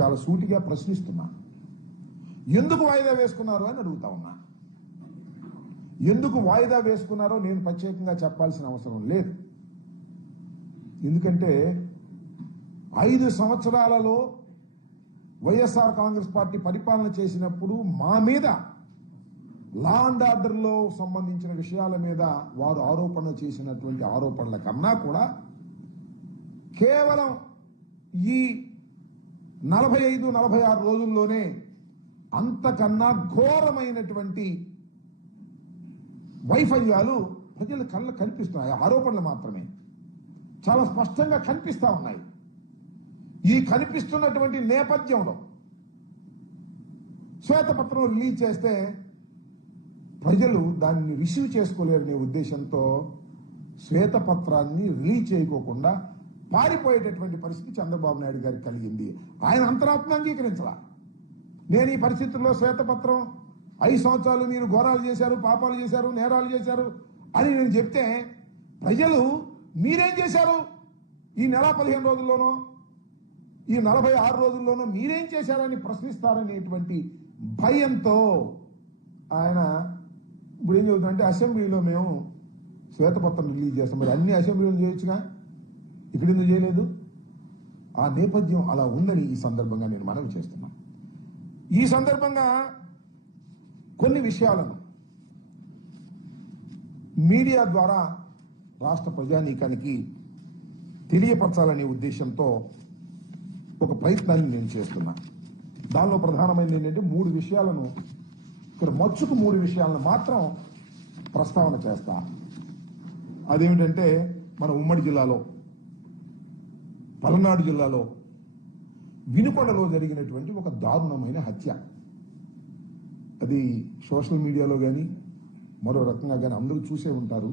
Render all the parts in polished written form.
చాలా సూటిగా ప్రశ్నిస్తున్నా. ఎందుకు వాయిదా వేసుకున్నారు అని అడుగుతా ఉన్నా. ఎందుకు వాయిదా వేసుకున్నారో నేను ప్రత్యేకంగా చెప్పాల్సిన అవసరం లేదు. ఎందుకంటే 5 సంవత్సరాలలో వైఎస్ఆర్ కాంగ్రెస్ పార్టీ పరిపాలన చేసినప్పుడు మా మీద లా అండ్ ఆర్డర్లో సంబంధించిన విషయాల మీద వారు ఆరోపణ చేసినటువంటి ఆరోపణల కన్నా కూడా కేవలం ఈ 45-46 రోజుల్లోనే అంతకన్నా ఘోరమైనటువంటి వైఫల్యాలు ప్రజల కళ్ళ కనిపిస్తున్నాయి. ఆరోపణలు మాత్రమే చాలా స్పష్టంగా కనిపిస్తా ఉన్నాయి. ఈ కనిపిస్తున్నటువంటి నేపథ్యంలో శ్వేతపత్రం రిలీజ్ చేస్తే ప్రజలు దాన్ని రిసీవ్ చేసుకోలేరనే ఉద్దేశంతో శ్వేతపత్రాన్ని రిలీజ్ చేయకోకుండా పారిపోయేటటువంటి పరిస్థితి చంద్రబాబు నాయుడు గారికి కలిగింది. ఆయన అంతరాత్మ అంగీకరించాల. నేను ఈ పరిస్థితుల్లో శ్వేతపత్రం 5 సంవత్సరాలు మీరు ఘోరాలు చేశారు, పాపాలు చేశారు, నేరాలు చేశారు అని నేను చెప్తే ప్రజలు మీరేం చేశారు ఈ నెల 15 రోజుల్లోనో ఈ 46 రోజుల్లోనో మీరేం చేశారని ప్రశ్నిస్తారనేటువంటి భయంతో ఆయన ఇప్పుడు ఏం చెబుతుందంటే అసెంబ్లీలో మేము శ్వేతపత్రం రిలీజ్ చేస్తాం. మరి అన్ని అసెంబ్లీలు చేయొచ్చుగా, ఇక్కడ ఎందుకు చేయలేదు? ఆ నేపథ్యం అలా ఉందని ఈ సందర్భంగా నేను మనవి చేస్తున్నాను. ఈ సందర్భంగా కొన్ని విషయాలను మీడియా ద్వారా రాష్ట్ర ప్రజానీకానికి తెలియపరచాలనే ఉద్దేశంతో ఒక ప్రయత్నాన్ని నేను చేస్తున్నా. దానిలో ప్రధానమైనది ఏంటంటే 3 విషయాలను ఇక్కడ మచ్చుకు 3 విషయాలను మాత్రం ప్రస్తావన చేస్తా. అదేమిటంటే మన ఉమ్మడి జిల్లాలో, పల్నాడు జిల్లాలో వినుకొండలో జరిగినటువంటి ఒక దారుణమైన హత్య. అది సోషల్ మీడియాలో కానీ మరో రకంగా కానీ అందరూ చూసే ఉంటారు.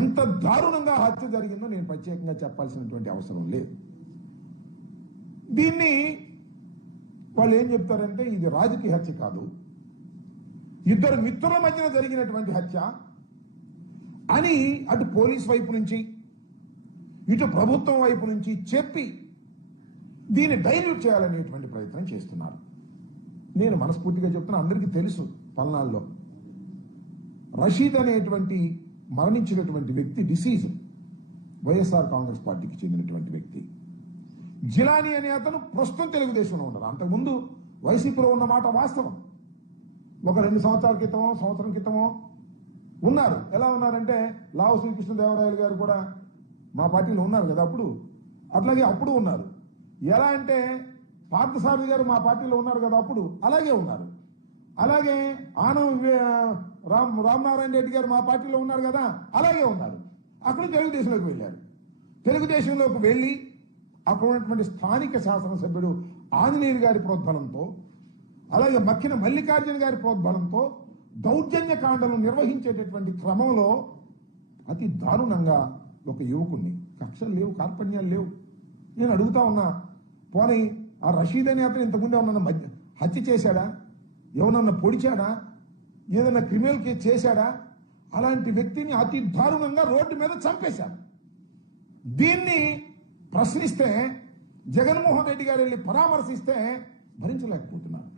ఎంత దారుణంగా హత్య జరిగిందో నేను ప్రత్యేకంగా చెప్పాల్సినటువంటి అవసరం లేదు. దీన్ని వాళ్ళు ఏం చెప్తారంటే ఇది రాజకీయ హత్య కాదు, 2 మిత్రుల మధ్యన జరిగినటువంటి హత్య అని అటు పోలీస్ వైపు నుంచి ఇటు ప్రభుత్వం వైపు నుంచి చెప్పి దీన్ని డైల్యూట్ చేయాలనేటువంటి ప్రయత్నం చేస్తున్నారు. నేను మనస్ఫూర్తిగా చెప్తున్నా, అందరికీ తెలుసు పల్నాడులో రషీద్ అనేటువంటి మరణించినటువంటి వ్యక్తి డిసీజ్ వైఎస్ఆర్ కాంగ్రెస్ పార్టీకి చెందినటువంటి వ్యక్తి. జిలానీ అనే అతను ప్రస్తుతం తెలుగుదేశంలో ఉన్నారు. అంతకుముందు వైసీపీలో ఉన్న మాట వాస్తవం. ఒక 2 సంవత్సరాల క్రితమో సంవత్సరం క్రితమో ఉన్నారు. ఎలా ఉన్నారంటే లావు శ్రీకృష్ణదేవరాయలు గారు కూడా మా పార్టీలో ఉన్నారు కదా అప్పుడు, అట్లాగే అప్పుడు ఉన్నారు. ఎలా అంటే పార్థసారథి గారు మా పార్టీలో ఉన్నారు కదా అప్పుడు, అలాగే ఉన్నారు. అలాగే ఆనం రామనారాయణ రెడ్డి గారు మా పార్టీలో ఉన్నారు కదా, అలాగే ఉన్నారు. అక్కడ తెలుగుదేశంలోకి వెళ్ళారు. తెలుగుదేశంలోకి వెళ్ళి అక్కడ ఉన్నటువంటి స్థానిక శాసనసభ్యుడు ఆంజనేయులు గారి ప్రోద్బలంతో, అలాగే మక్కిన మల్లికార్జున గారి ప్రోద్బలంతో దౌర్జన్య కాండలు నిర్వహించేటటువంటి క్రమంలో అతి దారుణంగా ఒక యువకుణ్ణి, కక్షలు లేవు, కార్పణ్యాలు లేవు. నేను అడుగుతా ఉన్నా, పోనీ ఆ రషీద్ అనే అతను ఇంతకుముందు ఏమన్నా హత్య చేశాడా, ఎవరన్నా పొడిచాడా, ఏదన్నా క్రిమినల్ కేసు చేశాడా? అలాంటి వ్యక్తిని అతి దారుణంగా రోడ్డు మీద చంపేశాడు. దీన్ని ప్రశ్నిస్తే జగన్మోహన్ రెడ్డి గారు వెళ్ళి పరామర్శిస్తే భరించలేకపోతున్నారు.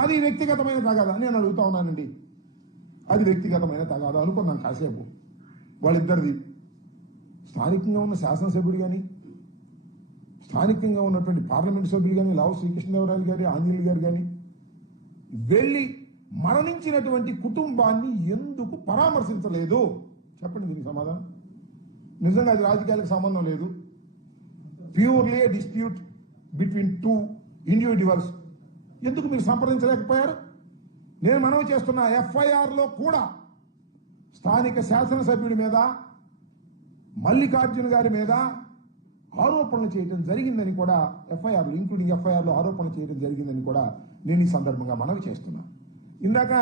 అది వ్యక్తిగతమైన తగాదా? నేను అడుగుతా ఉన్నానండి, అది వ్యక్తిగతమైన తగాదా అనుకున్నాను కాసేపు. వాళ్ళిద్దరిది స్థానికంగా ఉన్న శాసనసభ్యుడు కానీ స్థానికంగా ఉన్నటువంటి పార్లమెంటు సభ్యులు కానీ లావు శ్రీకృష్ణదేవరాయలు గారి ఆంజనేయులు గారు కానీ వెళ్ళి మరణించినటువంటి కుటుంబాన్ని ఎందుకు పరామర్శించలేదు? చెప్పండి దీనికి సమాధానం. నిజంగా అది రాజకీయాలకు సంబంధం లేదు, ప్యూర్లీ డిస్ప్యూట్ బిట్వీన్ 2 ఇండివిజువల్స్. ఎందుకు మీరు సంప్రదించలేకపోయారు? నేను మనవి చేస్తున్న ఎఫ్ఐఆర్లో కూడా స్థానిక శాసనసభ్యుడి మీద, మల్లికార్జున గారి మీద ఆరోపణలు చేయడం జరిగిందని కూడా ఎఫ్ఐఆర్లు, ఇంక్లూడింగ్ ఎఫ్ఐఆర్లో ఆరోపణలు చేయడం జరిగిందని కూడా నేను ఈ సందర్భంగా మనవి చేస్తున్నా. ఇందాక